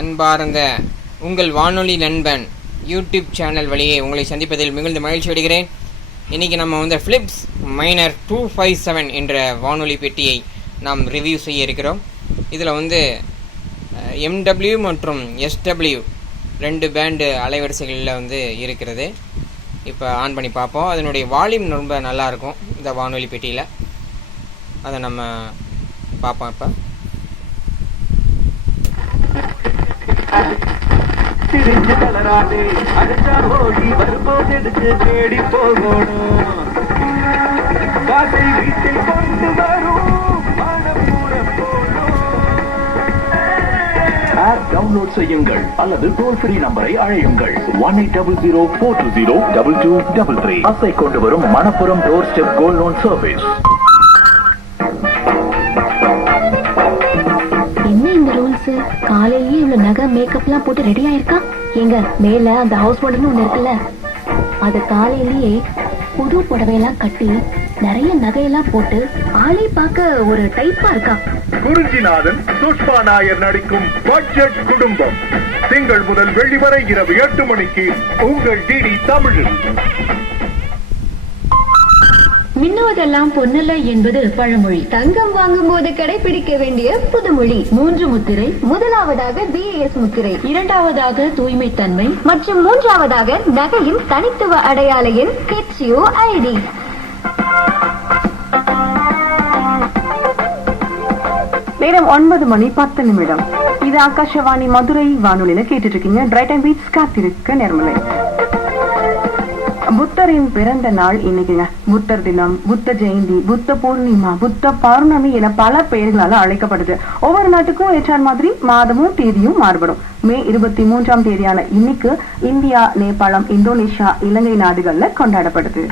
அன்பார்ந்த உங்கள் வானொலி நண்பன் யூடியூப் சேனல் வழியே உங்களை சந்திப்பதில் மிகுந்த மகிழ்ச்சி அடைகிறேன். இன்றைக்கி நம்ம வந்து ஃபிலிப்ஸ் மைனர் 257 என்ற வானொலி பெட்டியை நாம் ரிவ்யூ செய்ய இருக்கிறோம். இதில் வந்து MW மற்றும் SW 2 பேண்டு அலைவரிசைகளில் வந்து இருக்கிறது. இப்போ ஆன் பண்ணி பார்ப்போம். அதனுடைய வால்யூம் ரொம்ப நல்லாயிருக்கும் இந்த வானொலி பெட்டியில். அதை நம்ம பார்ப்போம். இப்போ திரிஞ்சு தளராதே, அடுத்த ஓடி வரும்போது எடுத்து தேடி போகணும். காசை வீட்டில் கொண்டு வரும் மனப்பூரம் போடும். ஆப் டவுன்லோட் செய்யுங்கள் அல்லது டோல் ஃப்ரீ நம்பரை அழையுங்கள் 1800-420-2233. அசை கொண்டு வரும் Manappuram doorstep gold loan service. காலையிலேயே இவ்வளவு நகை மேக்கப்லாம் போட்டு ரெடி ஆயிருக்கா? எங்க மேல அந்த ஹவுஸ் போர்டுன்னு ஒண்ணு இருக்குல்ல, அது காலையிலேயே புது புடவையெல்லாம் கட்டி நிறைய நகையெல்லாம் போட்டு ஆளே பார்க்க ஒரு டைப்பா இருக்கா. குறிஞ்சிநாதன் சுஷ்மா நாயர் நடிக்கும் பட்ஜெட் குடும்பம் திங்கள் முதல் வெள்ளி வரை இரவு 8 மணிக்கு உங்கள் டிடி தமிழில். மின்னுவதெல்லாம் பொன்னல்ல என்பது பழமொழி. தங்கம் வாங்கும் போது கடைபிடிக்க வேண்டிய புதுமொழி. 3 முத்திரை. முதலாவதாக BAS முத்திரை, இரண்டாவதாக தூய்மை தன்மை மற்றும் மூன்றாவதாக நகையின் தனித்துவ அடையாள எண் HUID. நேரம் 9:10. இது ஆகாஷவாணி மதுரை வானொலியில கேட்டுட்டு இருக்கீங்க. டிரைட் அண்ட் பீட்ஸ் காத்திருக்க நேர்மலை. புத்தரின் பிறந்த நாள் இன்னைக்குங்க. புத்தர் தினம், புத்த ஜெயந்தி, புத்த பூர்ணிமா, புத்த பௌர்ணமி என பல பெயர்களால அழைக்கப்படுது. ஒவ்வொரு நாட்டுக்கும் ஏற்ற மாதிரி மாதமும் தேதியும் மாறுபடும். மே 23ஆம் தேதியான இன்னைக்கு இந்தியா, நேபாளம், இந்தோனேஷியா, இலங்கை நாடுகள்ல கொண்டாடப்படுது.